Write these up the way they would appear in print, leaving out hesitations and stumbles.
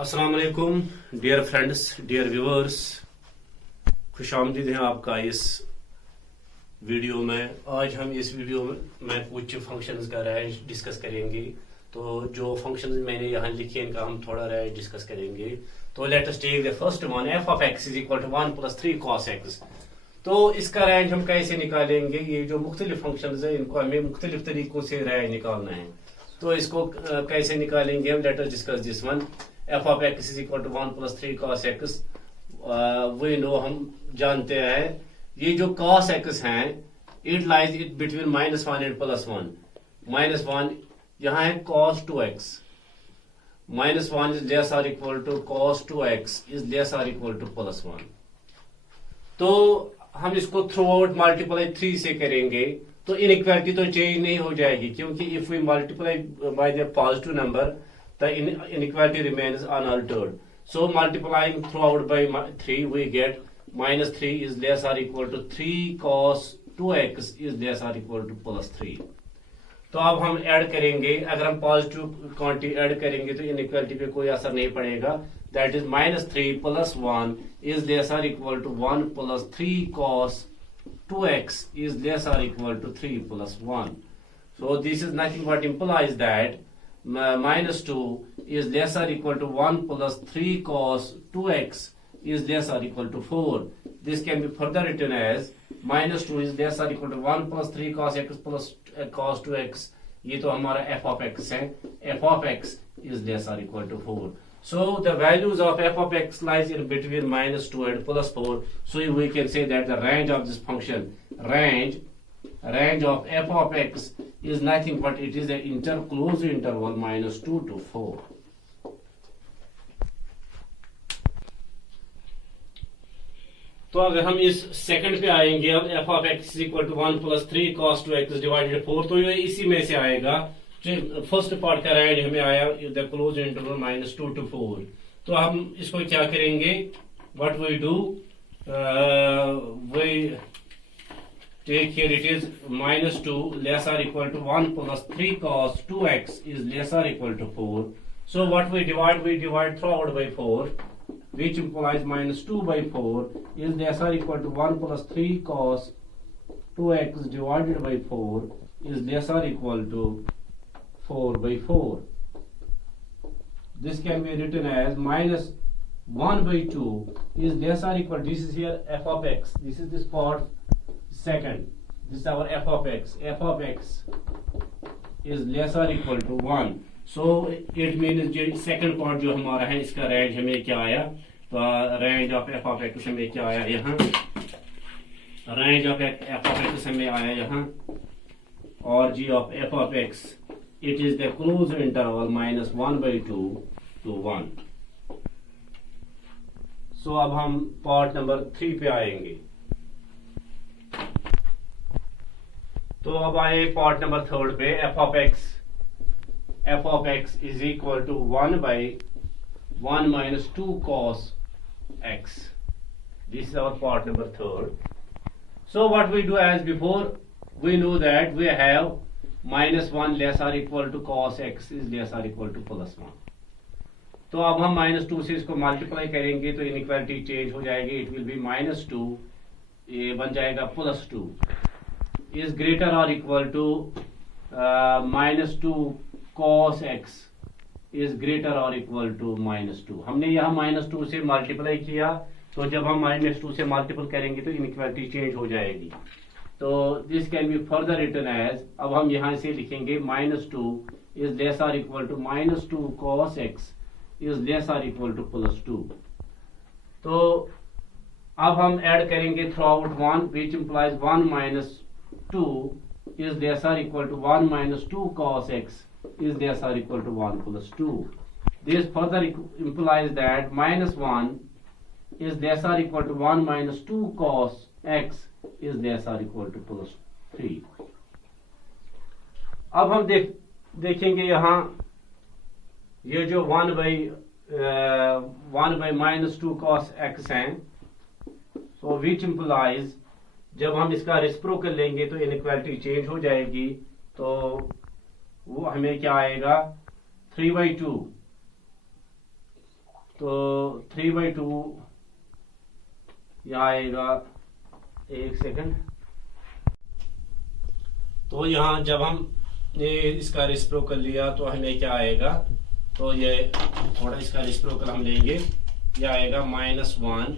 अस्सलाम वालेकुम dear friends, dear viewers, खुशामदीद है आपका इस वीडियो में। आज हम इस वीडियो में कुछ फंक्शंस का रेंज डिस्कस करेंगे। तो जो फंक्शंस मैंने यहाँ लिखे इनका हम थोड़ा रेंज डिस्कस करेंगे। तो let us take the first one, F of X is equal to 1 + 3 cos x। तो इसका रेंज हम कैसे निकालेंगे? ये जो मुख्तलिफ फंक्शंस है इनको हमें मुख्तलिफ तरीकों से रेंज निकालना है। तो इसको कैसे निकालेंगे हम? Let us discuss this one. F of X is equal to 1 + 3 cos x। We know, हम जानते हैं ये जो cos x है it lies it between -1 and +1। -1 यहाँ है cos 2x, -1 इज लेस और equal to cos 2x is less और इक्वल टू +1। तो हम इसको थ्रू आउट मल्टीप्लाई 3 से करेंगे तो इनइक्वालिटी तो चेंज नहीं हो जाएगी, क्योंकि if we multiply by the positive number the inequality remains unaltered. So multiplying throughout by 3 we get -3 is less or equal to 3 cos 2x is less or equal to +3। तो अब हम add करेंगे, अगर हम पॉजिटिव क्वांटिटी ऐड करेंगे तो inequality पे कोई असर नहीं पड़ेगा। That is -3 + 1 is less or equal to 1 + 3 cos 2x is less or equal to 3 + 1। So this is nothing but implies that -2 is less or equal to 1 + 3 cos 2x is less or equal to 4। This can be further written as -2 is less or equal to 1 + 3 cos x plus cos 2x। ये तो हमारा f of x है। f of x is less or equal to 4। So the values of f of x lies in between -2 and +4। So we can say that the range of this function, range of f of x is nothing but it is the closed interval -2 to 4। तो अगर हम इस second पे आएंगे, अब f of x is equal to 1 + 3 cos 2x divided 4, तो ये इसी में से आएगा। फर्स्ट पार्ट का रेंज हमें आया द क्लोज इंटरवल -2 to 4। तो हम इसको क्या करेंगे? What we do, we take here it is -2 less or equal to 1 + 3 cos 2x is less or equal to 4। So what we divide throughout by 4, which implies -2 by 4 is less or equal to 1 + 3 cos 2x divided by 4 is less or equal to 4 by 4। This can be written as -1 by 2 is less or equal, this is here f of x, this is this part second, this is our f of x is less or equal to 1। so it means जो second part जो हमारा है इसका range हमें क्या आया? तो range of f of x हमें क्या आया यहाँ? Range of f of x हमें आया यहाँ, और g of f of x it is the closed interval -1 by 2 to 1। so अब हम पार्ट नंबर 3 पे आएंगे। तो अब आए पार्ट नंबर 3 पे। f of x is equal to 1 by 1 - 2 cos x। This is our part number 3। So what we do as before, we know that we have -1 less or equal to cos x is less or equal to +1। तो अब हम -2 से इसको multiply करेंगे तो inequality change हो जाएगी। It will be -2, ये बन जाएगा +2 is greater or equal to -2 cos x is greater or equal to -2। हमने यहाँ -2 से मल्टीप्लाई किया, तो जब हम -2 से मल्टीपल करेंगे तो इनइक्वालिटी चेंज हो जाएगी। तो this can be further written as, अब हम यहाँ से लिखेंगे -2 is less or equal to -2 cos x is less or equal to +2। तो अब हम ऐड करेंगे through out 1 which implies 1 - 2 is less or equal to 1 - 2 cos x is less or equal to 1 + 2। This further implies that -1 is less or equal to 1 - 2 cos x is less or equal to +3। अब हम देखेंगे यहाँ ये जो 1 by -2 cos x हैं, so which implies जब हम इसका रेसिप्रोकल लेंगे तो इनइक्वालिटी चेंज हो जाएगी। तो वो हमें क्या आएगा? 3/2 तो 3/2 यहाँ आएगा, एक सेकंड। तो यहाँ जब हम इसका रेसिप्रोकल लिया तो हमें क्या आएगा, तो ये थोड़ा इसका रेसिप्रोकल हम लेंगे, ये आएगा -1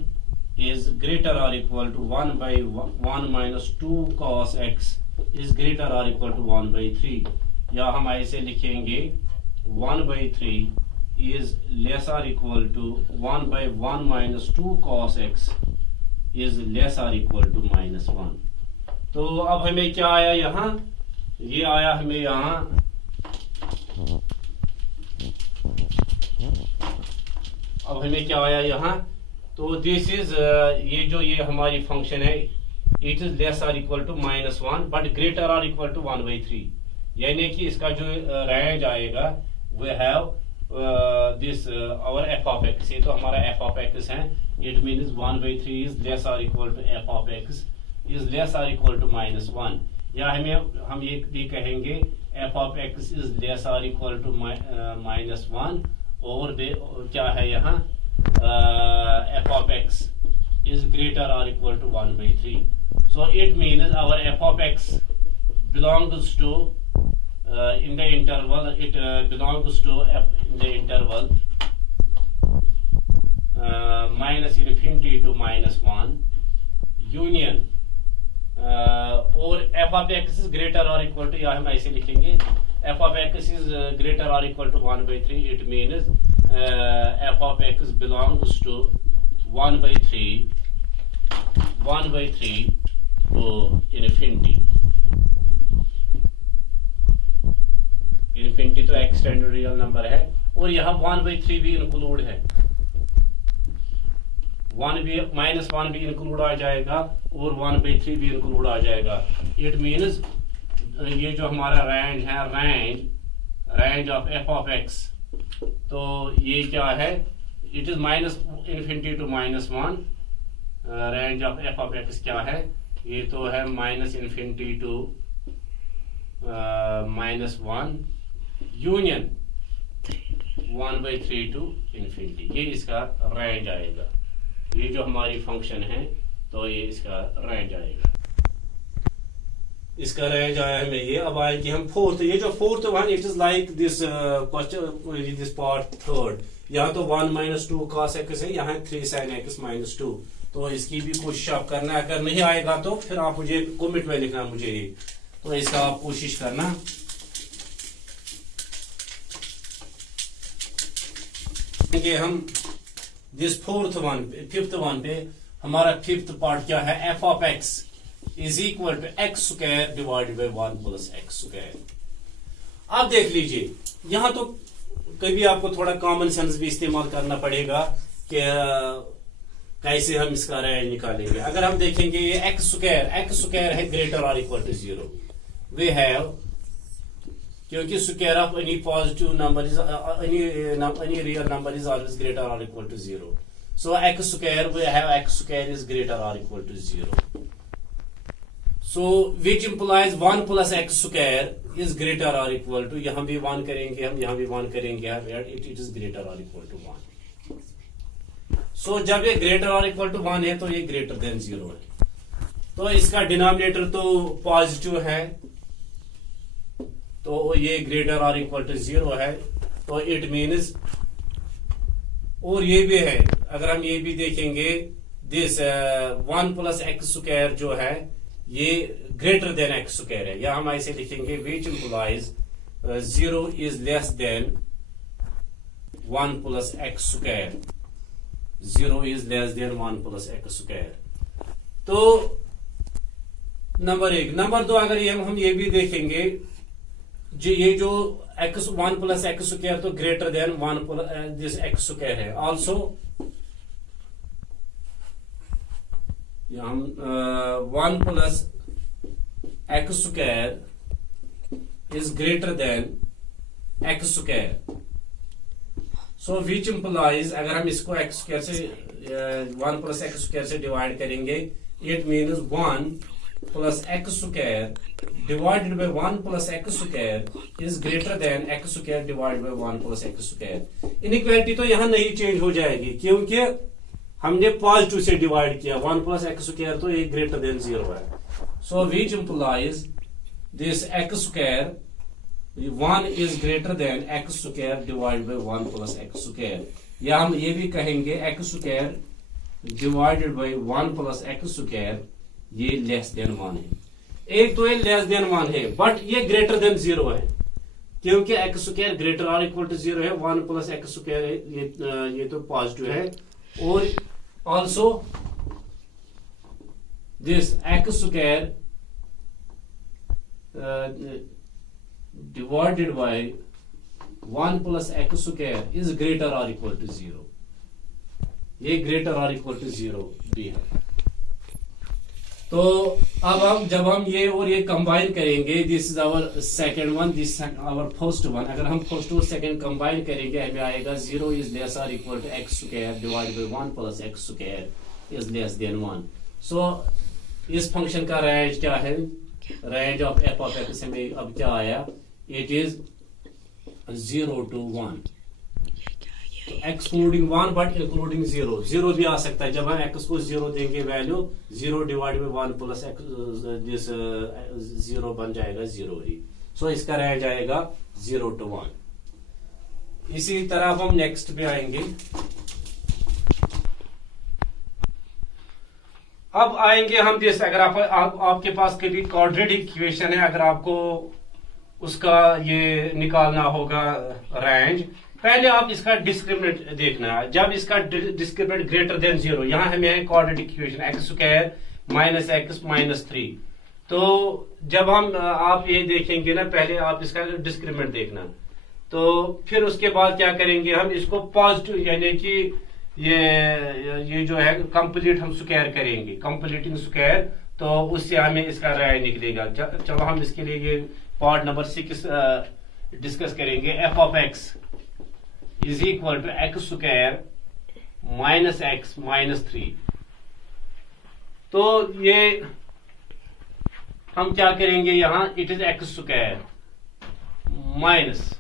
is greater or equal to 1/1 minus 2 cos x is greater or equal to 1/3, या हम ऐसे लिखेंगे 1/3 is less or equal to 1/1 minus 2 cos x is less or equal to -1। तो अब हमें क्या आया यहाँ, ये आया हमें यहाँ अब हमें क्या आया यहाँ, तो दिस इज ये हमारी फंक्शन है, इट इज लेस और इक्वल टू -1 बट ग्रेटर और इक्वल टू 1/3, यानी कि इसका जो रेंज आएगा we have this our f of x, ये तो हमारा f of x है, इट मीन्स 1/3 इज लेस और equal to f of x is less और इक्वल टू -1, या हम ये भी कहेंगे f of x is less और इक्वल टू -1, और क्या है यहाँ f of x is greater or equal to 1/3, so it means our f of x belongs to in the interval, it belongs to f in the interval -∞ to -1 union और f of x is greater or equal to, या हम ऐसे लिखेंगे f of x is greater or equal to 1/3, it means f of x belongs to 1/3 to infinity तो extended real number है, और यहाँ 1/3 भी इंक्लूड है, -1 भी इंक्लूड आ जाएगा और 1/3 भी इंक्लूड आ जाएगा। इट मीन्स ये जो हमारा रेंज है, range of f of x, तो ये क्या है, it is -∞ to -1, range of f of x क्या है, ये तो है -∞ to -1 यूनियन 1/3 to infinity, ये इसका रेंज आएगा। ये जो हमारी फंक्शन है तो ये इसका रेंज आएगा, इसका रेंज आया हमें ये। अब आएगी हम फोर्थ, ये जो fourth one, it is like this question, this part third, यहाँ तो 1 - 2 cos x है, यहाँ 3 sin x - 2, तो इसकी भी कोशिश आप करना, अगर नहीं आएगा तो फिर आप मुझे कमेंट में लिखना मुझे ये, तो इसका आप कोशिश करना। हम this fourth one, fifth one पे हमारा फिफ्थ पार्ट क्या है, f of x is equal to x² divided by 1 + x²। आप देख लीजिए, यहां तो कभी आपको थोड़ा कॉमन सेंस भी इस्तेमाल करना पड़ेगा कि कैसे हम इसका रेंज निकालेंगे। अगर हम देखेंगे ये x² है ग्रेटर और इक्वल टू 0, वी हैव, क्योंकि square of any positive number is any real number is always greater और equal to 0, so x² we have x² is greater or equal to 0, so which implies 1 + x² is greater or equal to, यहाँ भी 1 करेंगे हम, यहाँ भी 1 करेंगे हम, it is greater or equal to 1, so जब ये greater or equal to 1 है तो ये greater than 0 है, तो इसका डिनोमिनेटर तो पॉजिटिव है, तो ये ग्रेटर और इक्वल टू 0 है, तो इट मीन्स, और ये भी है, अगर हम ये भी देखेंगे दिस 1 + x² जो है ये ग्रेटर देन x² है, या हम ऐसे लिखेंगे which implies 0 is less than 1 + x², 0 is less than 1 + x²। तो नंबर 1। नंबर 2, अगर हम ये भी देखेंगे ये जो 1 + x² तो ग्रेटर देन 1 + दिस x² है, ऑल्सो हम 1 + x² is greater than x², so which implies, अगर हम इसको x² से 1 + x² से डिवाइड करेंगे, it means 1 + x² divided by 1 plus x square is greater than x square divided by 1 plus x square। Inequality तो यहाँ नहीं चेंज हो जाएगी क्योंकि हमने पॉजिटिव से डिवाइड किया, 1 plus x square तो ये ग्रेटर देन 0 है। So which implies this x square 1 is greater than x square divided by 1 plus x square, या हम ये भी कहेंगे x square divided by 1 plus x square ये लेस देन 1 है। एक तो ये लेस देन 1 है बट ये ग्रेटर देन 0 है क्योंकि एक्स स्क्वायर ग्रेटर और इक्वल टू 0 है, 1 प्लस एक्स स्क्वायर ये तो पॉजिटिव है, और also this x square divided by 1 plus X square is greater और इक्वल टू 0, ये ग्रेटर और इक्वल टू 0 भी है। तो अब हम जब हम ये और ये कंबाइन करेंगे, this is our second one, this our first one, अगर हम फर्स्ट और सेकंड कंबाइन करेंगे हमें आएगा 0 इज लेस और equal to X square divided by 1 plus X square is less than 1। So इस फंक्शन का रेंज क्या है, range of F of X में अब क्या आया, it is 0 to 1, excluding 1 but including 0, 0 भी आ सकता है। जब हम x को 0 देंगे value 0 divide by 1 plus x, this 0 बन जाएगा 0 ही। सो इसका रह जाएगा 0 to 1। इसी तरह अब हम नेक्स्ट पे आएंगे। अब आएंगे हम दिस, अगर आपके पास कभी क्वाड्रेटिक इक्वेशन है, अगर आपको उसका ये निकालना होगा रेंज, पहले आप इसका डिस्क्रिमिनेंट देखना है। जब इसका डिस्क्रिमिनेंट ग्रेटर देन 0, यहां हमें quadratic equation x square minus X minus 3, तो जब हम आप ये देखेंगे ना, पहले आप इसका डिस्क्रिमिनेंट देखना, तो फिर उसके बाद क्या करेंगे, हम इसको पॉजिटिव यानी कि ये जो है कंप्लीट हम स्क्वायर करेंगे, कंप्लीटिंग स्क्वायर, तो उससे हमें इसका रेंज निकलेगा। चलो हम इसके लिए ये पार्ट नंबर 6 डिस्कस करेंगे। F of X is equal to X square minus X minus 3। तो ये हम क्या करेंगे, यहां it is X square minus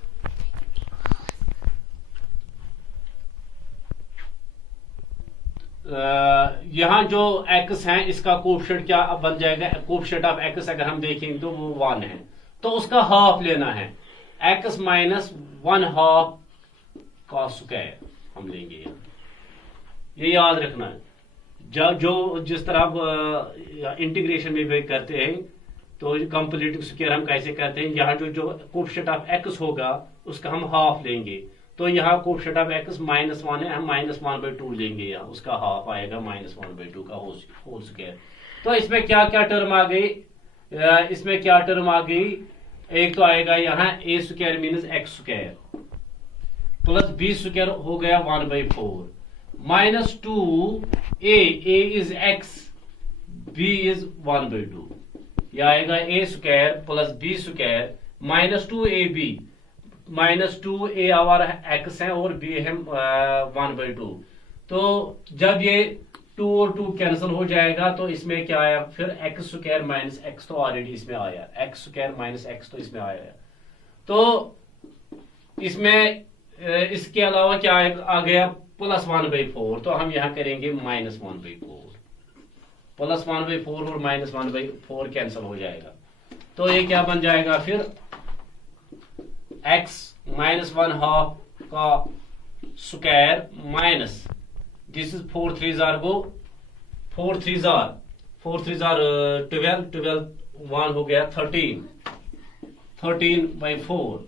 यहां जो x है इसका कोफिशिएंट क्या बन जाएगा, कोफिशिएंट ऑफ x अगर हम देखेंगे तो वो 1 है, तो उसका हाफ लेना है, x माइनस 1/2 का स्क्वायर हम लेंगे यहाँ, ये याद रखना है। जब जो जिस तरह आप इंटीग्रेशन में भी करते हैं तो कंप्लीट स्क्वायर हम कैसे करते हैं, यहाँ जो कोफिशिएंट ऑफ x होगा उसका हम हाफ लेंगे, तो यहाँ कोफिशिएंट ऑफ x -1 है, हम -1/2 लेंगे, यहाँ उसका हाफ आएगा -1/2 का होल स्क्वायर। तो इसमें क्या क्या टर्म आ गई, इसमें क्या टर्म आ गई, एक तो आएगा यहाँ a square means x square plus b square हो गया 1/4 minus 2a is x, b is 1/2, यह आएगा a square plus b square minus 2ab, minus 2a our x है और b है 1/2। तो जब ये 2 और 2 कैंसिल हो जाएगा तो इसमें क्या आया, फिर एक्स स्क्वायर माइनस एक्स तो ऑलरेडी इसमें आया, एक्स स्क्वायर माइनस एक्स तो इसमें आया। तो इसमें इसके अलावा क्या आ गया, प्लस 1/4, तो हम यहां करेंगे -1/4, प्लस 1/4 और -1/4 कैंसिल हो जाएगा, तो ये क्या बन जाएगा फिर x -1/2 का square minus, this is 4 3 jar go, 4 3 jar 12, 12 1 हो गया 13/4।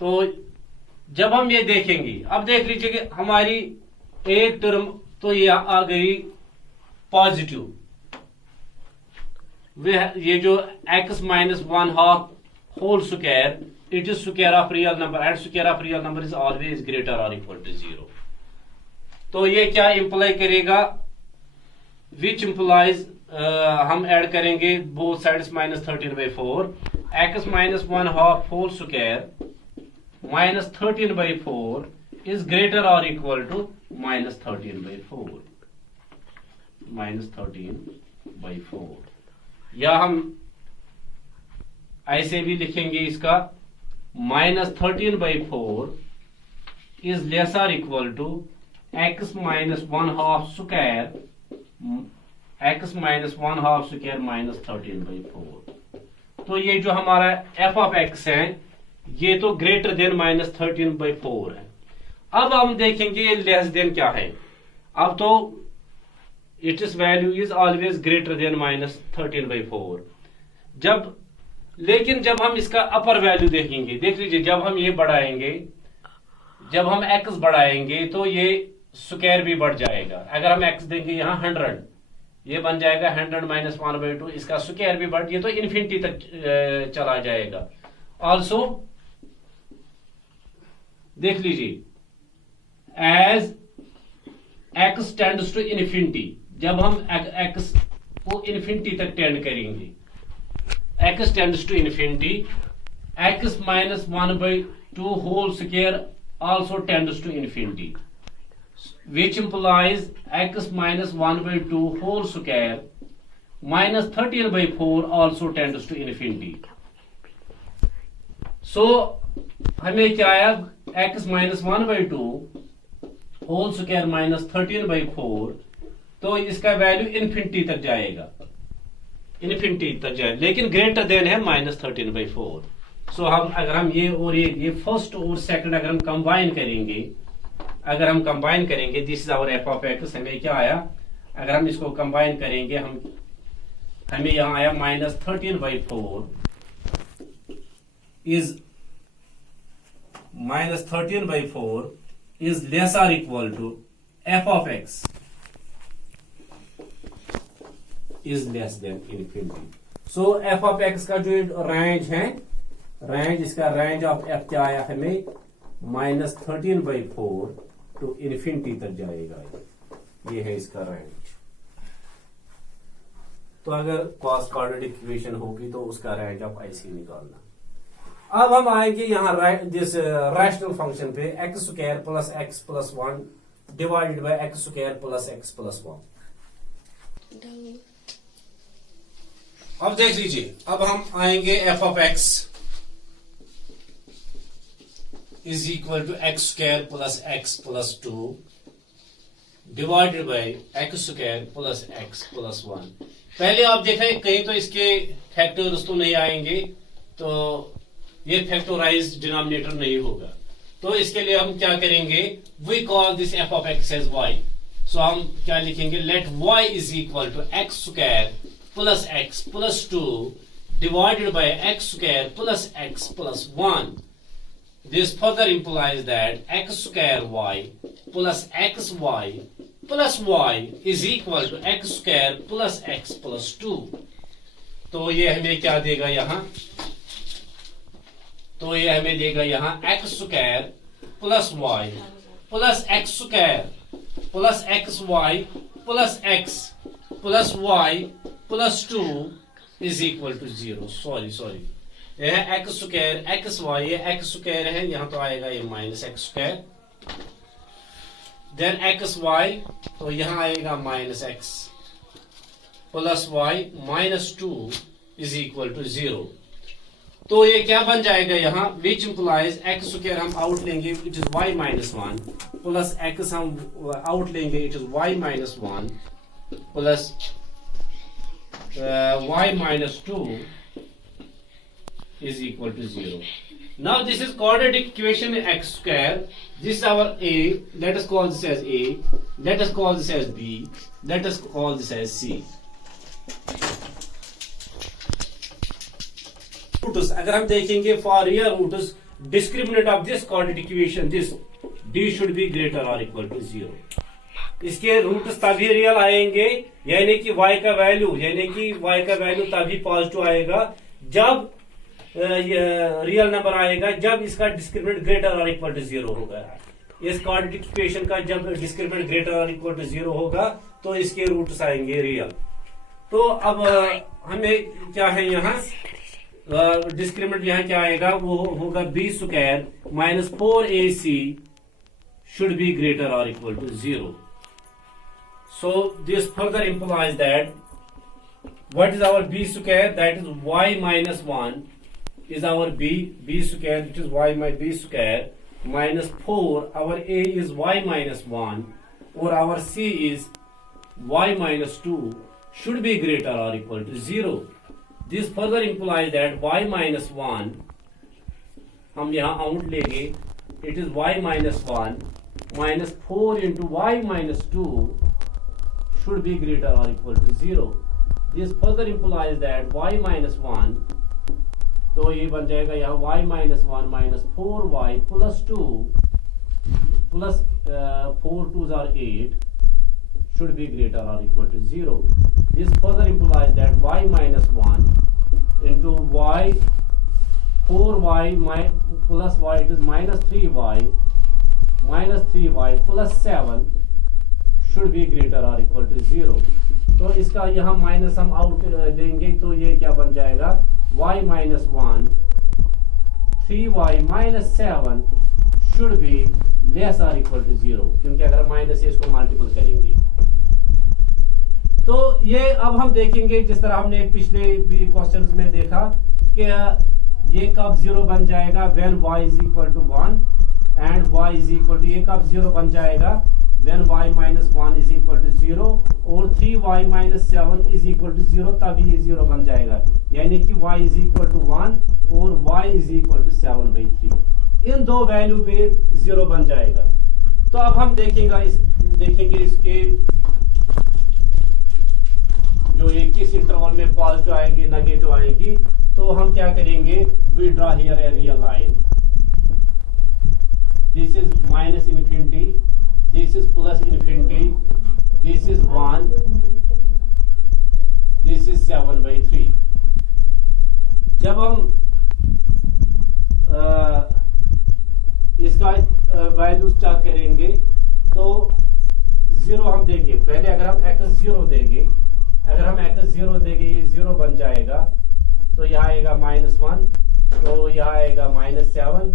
तो जब हम ये देखेंगे, अब देख लीजिए कि हमारी एक टर्म तो ये आ गई पॉजिटिव, ये जो x -1/2 whole square, it is square of real number and square of real number is always greater और इक्वल टू 0। तो ये क्या इंप्लाई करेगा, विच इंप्लाइज हम ऐड करेंगे both sides -13/4, x -1/2 whole square minus 13/4 is greater और equal to -13/4, -13/4, या हम ऐसे भी लिखेंगे इसका -13/4 is lesser equal to x minus 1/2 square -13/4। तो ये जो हमारा f ऑफ x है ये तो ग्रेटर देन -13/4 है। अब हम देखेंगे ये लेस देन क्या है। अब तो it's value is always greater than -13/4। लेकिन जब हम इसका अपर वैल्यू देखेंगे, देख लीजिए, जब हम ये बढ़ाएंगे, जब हम x बढ़ाएंगे तो ये स्क्वायर भी बढ़ जाएगा। अगर हम x देंगे यहाँ 100, ये बन जाएगा 100 माइनस 1/2, इसका स्क्वायर भी बढ़, ये तो इन्फिनिटी तक चला जाएगा। ऑल्सो देख लीजिए, as x tends to infinity, जब हम x को इन्फिनिटी तक टेंड करेंगे, x tends to infinity, x minus 1/2 whole square also tends to infinity, which implies x minus 1/2 whole square minus 13/4 also tends to infinity. So हमें क्या आया, x minus 1/2 whole square minus 13/4, तो इसका value infinity तक जाएगा, लेकिन greater than है -13/4। सो हम अगर हम ये और ये फर्स्ट और सेकंड अगर हम कंबाइन करेंगे, this is our f of x, हमें क्या आया, अगर हम इसको कंबाइन करेंगे, हमें यहां आया -13/4 is less or equal to f of x is less than infinity. So f of x का जो रेंज है, इसका रेंज ऑफ f क्या आया हमें, -13/4 टू इन्फिनिटी तक जाएगा, ये है इसका रेंज। तो अगर कॉस क्वाड्रेटिक इक्वेशन होगी तो उसका रेंज आप ऐसे ही निकालना। अब हम आएंगे यहाँ दिस रैशनल फंक्शन पे, x² plus x plus 1 divided by x² plus x plus 1। अब देख लीजिए, अब हम आएंगे f of x is equal to x² plus x plus 2 divided by x² plus x plus 1। पहले आप देखें कहीं तो इसके फैक्टर्स तो नहीं आएंगे, तो ये फैक्टोराइज डिनोमिनेटर नहीं होगा। तो इसके लिए हम क्या करेंगे, we call this f of x as y। So हम क्या लिखेंगे, let y is equal to x² plus x plus 2 divided by x² plus x plus 1। This further implies that x² plus xy plus y is equal to x² plus x plus 2। तो ये हमें क्या देगा यहाँ, x² plus y plus x² plus xy plus x plus y plus 2 is equal to 0। Sorry यह है x² xy, ये x² है, यहां तो आएगा ये -x², देन xy, तो यहां आएगा -x plus y -2 is equal to 0। तो ये क्या बन जाएगा यहाँ, विच इंप्लाइज x² हम आउट लेंगे, it is y -1 plus x हम आउट लेंगे, it is y -1 plus y -2 is equal to 0. Now this is quadratic equation x². This is our a. Let us call this as a. Let us call this as b. Let us call this as c. Roots. अगर हम देखेंगे for real roots, discriminant of this quadratic equation, this d should be greater or equal to 0. इसके roots तभी real आएंगे, यानी कि y का value तभी पॉजिटिव आएगा जब रियल नंबर आएगा, जब इसका डिस्क्रिमिनेंट ग्रेटर और इक्वल टू 0 होगा। इस क्वाड्रेटिक इक्वेशन का जब डिस्क्रिमिनेंट ग्रेटर और इक्वल टू 0 होगा तो इसके रूट्स आएंगे रियल। तो अब हमें क्या है यहाँ, डिस्क्रिमिनेंट यहाँ क्या आएगा, वो होगा b² minus 4ac should be greater or equal to 0. So this further implies that what is our b², that is y minus 1 is our b square, which is y my b square minus 4. Our a is y minus 1 or our c is y minus 2 should be greater or equal to 0. This further implies that y minus 1, हम यहाँ out लेंगे, it is y minus 1 minus 4 into y minus 2 should be greater or equal to 0. This further implies that y minus 1, तो ये बन जाएगा यहाँ y minus 1 minus 4y plus 2 plus 4 2s are 8 should be greater or equal to 0. This further implies that y minus 1 into y 4y plus y, it is minus 3y plus 7 should be greater or equal to 0. तो इसका यहाँ minus हम out देंगे तो ये क्या बन जाएगा y minus 1 3y minus 7 should be less or equal to 0, क्योंकि अगर माइनस से इसको मल्टीपल करेंगे तो ये अब हम देखेंगे जिस तरह हमने पिछले भी क्वेश्चंस में देखा कि ये कब 0 बन जाएगा when y is equal to 1 and y is equal to, ये कब 0 बन जाएगा when y minus 1 is equal to 0 और 3y minus 7 is equal to 0, तभी ये 0 बन जाएगा, यानी कि y is equal to 1 और y is equal to 7/3, इन दो वैल्यू पे 0 बन जाएगा। तो अब हम देखेंगे इसके जो ये किस इंटरवल में पॉजिटिव आएंगी नेगेटिव आएगी, तो हम क्या करेंगे, we draw here a real line, this is minus infinity, this is plus infinity, this is 1, this is 7/3। जब हम इसका वैल्यूज चेक करेंगे तो 0 हम देंगे, पहले अगर हम x 0 देंगे, ये 0 बन जाएगा तो यहाँ आएगा -1, तो यहाँ आएगा -7,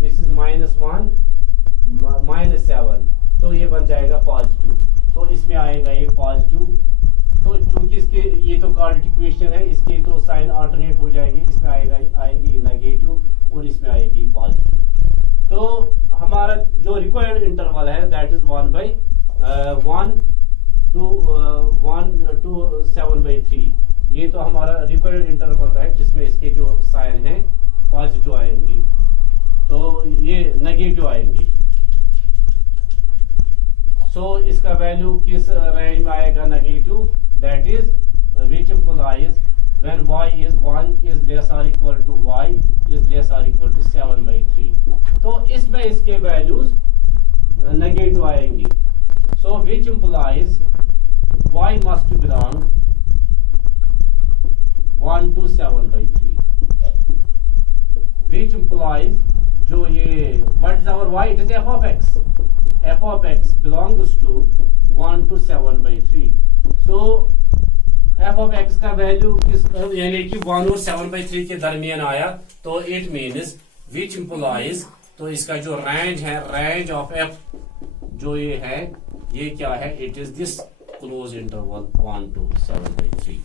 दिस इज -1 -7, तो ये बन जाएगा पॉजिटिव, तो इसमें आएगा ये पॉजिटिव। तो चूंकि इसके ये तो क्वाड्रेटिक इक्वेशन है, इसकी तो साइन अल्टरनेट हो जाएगी, इसमें आएगी नेगेटिव और इसमें आएगी पॉजिटिव। तो हमारा जो रिक्वायर्ड इंटरवल है दैट इज 1 to 7/3, ये तो हमारा रिक्वायर्ड इंटरवल है जिसमें इसके जो साइन है पॉजिटिव आएंगे, तो ये नेगेटिव आएंगे। सो इसका वैल्यू किस रेंज में आएगा negative, that is which implies when y is 1 is less or equal to y is less or equal to 7/3, तो इसमें इसके वैल्यूज नेगेटिव आएंगी। सो विच implies y must belong 1 to 7/3, which implies जो ये what is our y, it is f of x belongs to 1 to 7/3। so f of x का value किस यानी कि 1 और 7/3 के दरमियान आया, तो इट मीन्स which implies, तो इसका जो रेंज है, रेंज ऑफ f जो ये है, ये क्या है, it is this close interval 1 to 7/3।